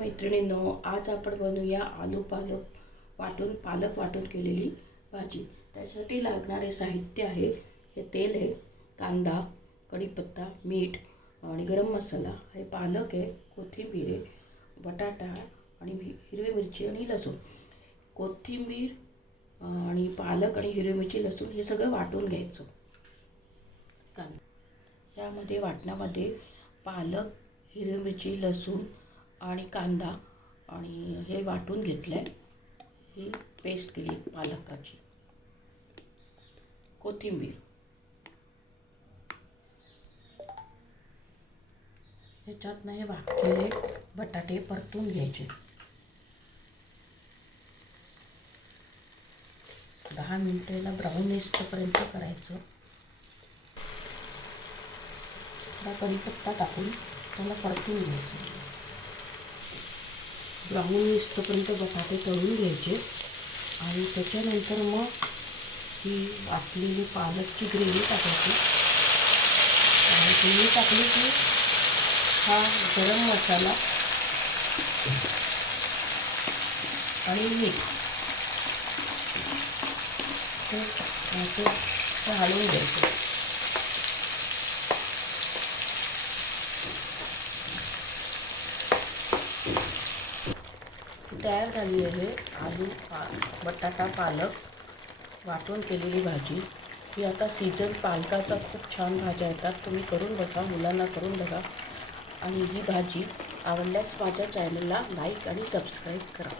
मैत्रिणींनो, आज आपण बनवूया आलू पालक वाटून केलेली भाजी। त्यासाठी लागणारे साहित्य आहे, हे तेल आहे, कांदा, कढीपत्ता, मीठ आणि गरम मसाला, हे पालक आहे, कोथिंबीर आहे, बटाटा आणि हिरवी मिरची आणि लसूण। कोथिंबीर आणि पालक आणि हिरवी मिरची लसूण हे सगळं वाटून घ्यायचं। यामध्ये वाटण्यामध्ये पालक, हिरवी मिरची, लसूण आणि कांदा आणि हे वाटून घेतलंय, ही पेस्ट केली पालकाची। कोथिंबीर, ह्याच्यातनं हे वाटलेले बटाटे परतून घ्यायचे। 10 मिनिटाला ब्राऊन होईपर्यंत करायचं। कढीपत्ता टाकून त्याला परतून घ्यायचं। ब्राऊन होईपर्यंत बटाटे तळून घ्यायचे आणि त्याच्यानंतर मग ही वाटलेली पालकची ग्रेव्ही टाकायची आणि ग्रेव्ही टाकली की हा गरम मसाला आणि मीठ हे हलवून द्यायचं। तयार झाली आहे आलू बटाटा पालक वाटून केलेली भाजी। ही आता सीझन पालकाचा खूप छान भाज्या येतात, तुम्ही करून बघा, मुलांना करून बघा आणि ही भाजी आवडल्यास माझ्या चॅनलला लाईक आणि सबस्क्राईब करा।